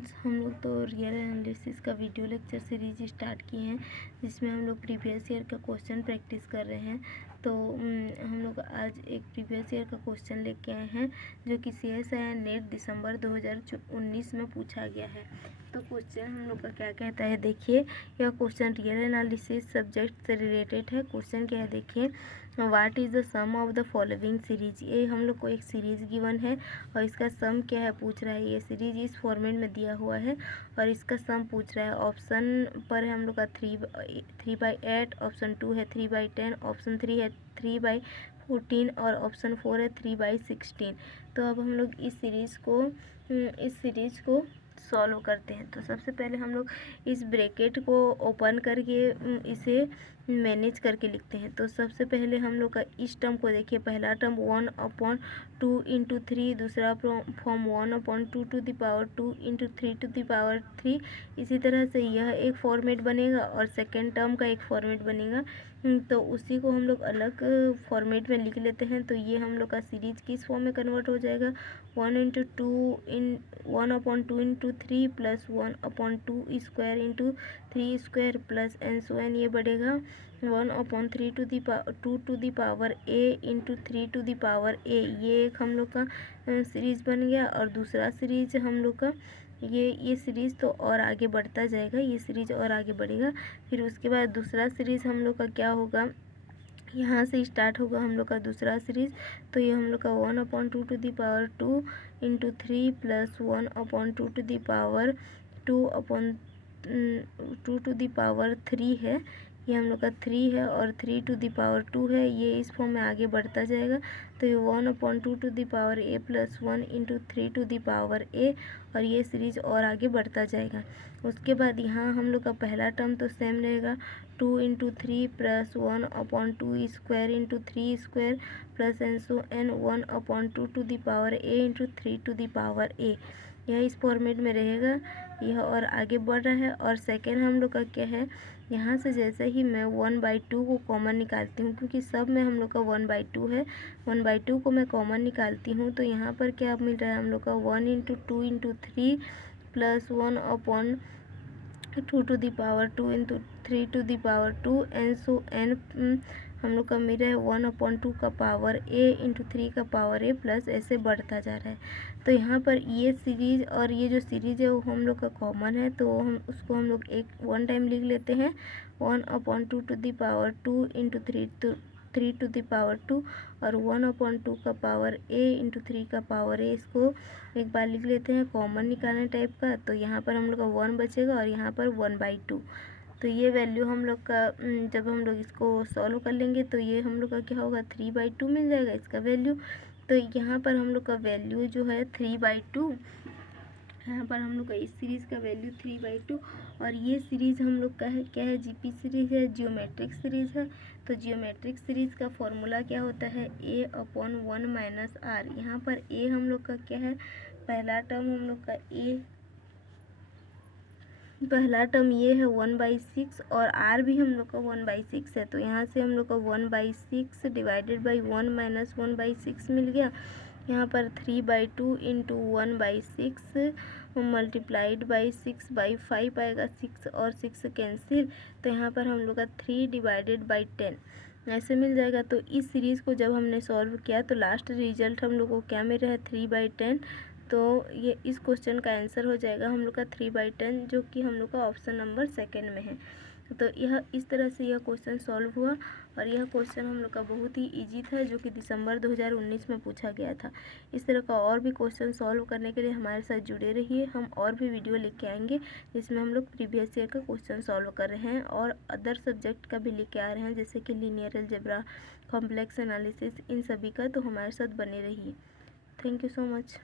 Students, हम लोग तो रियल एनालिसिस का वीडियो लेक्चर सीरीज स्टार्ट किए हैं जिसमें हम लोग प्रीवियस ईयर का क्वेश्चन प्रैक्टिस कर रहे हैं। तो हम लोग आज एक प्रीवियस ईयर का क्वेश्चन लेके आए हैं जो कि CSIR नेट दिसंबर 2019 में पूछा गया है। तो क्वेश्चन हम लोग का क्या कहता है, देखिए यह क्वेश्चन रियल एनालिसिस सब्जेक्ट से रिलेटेड है। क्वेश्चन क्या है, देखिए what is the sum of the following series. ये हम लोग को एक सीरीज गिवन है और इसका सम क्या है पूछ रहा है। ये सीरीज इस फॉर्मेट में दिया हुआ है और इसका सम पूछ रहा है। ऑप्शन पर है हम लोग का 3/8, ऑप्शन 2 है 3/10, ऑप्शन 3 है 3/14 और ऑप्शन 4 है 3/16। तो अब हम लोग इस सीरीज़ को सॉल्व करते हैं। तो सबसे पहले हम लोग इस ब्रैकेट को ओपन करके इसे मैनेज करके लिखते हैं। तो सबसे पहले हम लोग का इस टर्म को देखिए, पहला टर्म 1/2 × 3, दूसरा form 1/2 to the power 2 × 3 to the power 3। इसी तरह से यह एक फॉर्मेट बनेगा और सेकेंड टर्म का एक फॉर्मेट बनेगा। तो उसी को हम लोग अलग फॉर्मेट में लिख लेते हैं। तो ये हम लोग का सीरीज किस फॉर्म में कन्वर्ट हो जाएगा, 1/2 × 3 plus 1/2 square × 3 square plus and so on. ये बढ़ेगा 1/3 to the power a × 3 to the power a। ये एक हम लोग का सीरीज बन गया। और दूसरा सीरीज हम लोग का ये सीरीज़ तो और आगे बढ़ता जाएगा, ये सीरीज और आगे बढ़ेगा। फिर उसके बाद दूसरा सीरीज़ हम लोग का क्या होगा, यहाँ से स्टार्ट होगा हम लोग का दूसरा सीरीज़। तो ये हम लोग का 1/2 to the power 2 × 3 plus 1/2 to the power 2 to the power 3 है। ये हम लोग का 3 है और 3 टू द पावर 2 है। ये इस फॉर्म में आगे बढ़ता जाएगा। तो ये 1/2 to the power a plus 1 × 3 to the power a और ये सीरीज और आगे बढ़ता जाएगा। उसके बाद यहाँ हम लोग का पहला टर्म तो सेम रहेगा, 2 × 3 plus 1/2 square × 3 square plus and so on 1/2 to the power a × 3 to the power a। यह इस फॉर्मेट में रहेगा, यह और आगे बढ़ रहा है। और सेकेंड हम लोग का क्या है, यहाँ से जैसे ही मैं 1/2 को कॉमन निकालती हूँ, क्योंकि सब में हम लोग का 1/2 है, 1/2 को मैं कॉमन निकालती हूँ। तो यहाँ पर क्या मिल रहा है हम लोग का 1 × 2 × 3 plus 1/2 to the power 2 × 3 to the power 2 and so on. हम लोग का मिल रहा है 1/2 का पावर a × 3 का पावर a प्लस ऐसे बढ़ता जा रहा है। तो यहाँ पर ये सीरीज और ये जो सीरीज है वो हम लोग का कॉमन है, तो हम उसको हम लोग वन टाइम लिख लेते हैं, 1/2 to the power 2 × 3 to the power 2 और 1/2 का पावर a × 3 का पावर a। इसको एक बार लिख लेते हैं कॉमन निकालने टाइप का। तो यहाँ पर हम लोग का 1 बचेगा और यहाँ पर 1/2। तो ये वैल्यू हम लोग का जब हम लोग इसको सॉल्व कर लेंगे तो ये हम लोग का क्या होगा, 3/2 मिल जाएगा इसका वैल्यू। तो यहाँ पर हम लोग का वैल्यू जो है 3/2, यहाँ पर हम लोग का इस सीरीज़ का वैल्यू 3/2। और ये सीरीज़ हम लोग का है क्या है, जीपी सीरीज़ है, जियोमेट्रिक सीरीज़ है। तो जियोमेट्रिक सीरीज़ का फॉर्मूला क्या होता है, a/1 - r। यहाँ पर a हम लोग का क्या है, पहला टर्म हम लोग का पहला टर्म ये है 1/6 और r भी हम लोग का 1/6 है। तो यहाँ से हम लोग का 1/6 डिवाइडेड बाई 1 - 1/6 मिल गया। यहाँ पर 3/2 × 1/6 मल्टीप्लाइड बाई 6/5 आएगा, 6 और 6 कैंसिल। तो यहाँ पर हम लोग का 3 डिवाइडेड बाई 10 ऐसे मिल जाएगा। तो इस सीरीज़ को जब हमने सॉल्व किया तो लास्ट रिजल्ट हम लोग को क्या मिल रहा है, 3/10। तो ये इस क्वेश्चन का आंसर हो जाएगा हम लोग का 3/10, जो कि हम लोग का ऑप्शन नंबर सेकंड में है। तो यह इस तरह से यह क्वेश्चन सॉल्व हुआ और यह क्वेश्चन हम लोग का बहुत ही इजी था, जो कि दिसंबर 2019 में पूछा गया था। इस तरह का और भी क्वेश्चन सॉल्व करने के लिए हमारे साथ जुड़े रहिए। हम और भी वीडियो लेके आएंगे जिसमें हम लोग प्रीवियस ईयर का क्वेश्चन सॉल्व कर रहे हैं और अदर सब्जेक्ट का भी लेके आ रहे हैं, जैसे कि लीनियर अलजेब्रा, कॉम्प्लेक्स एनालिसिस, इन सभी का। तो हमारे साथ बने रहिए। Thank you so much.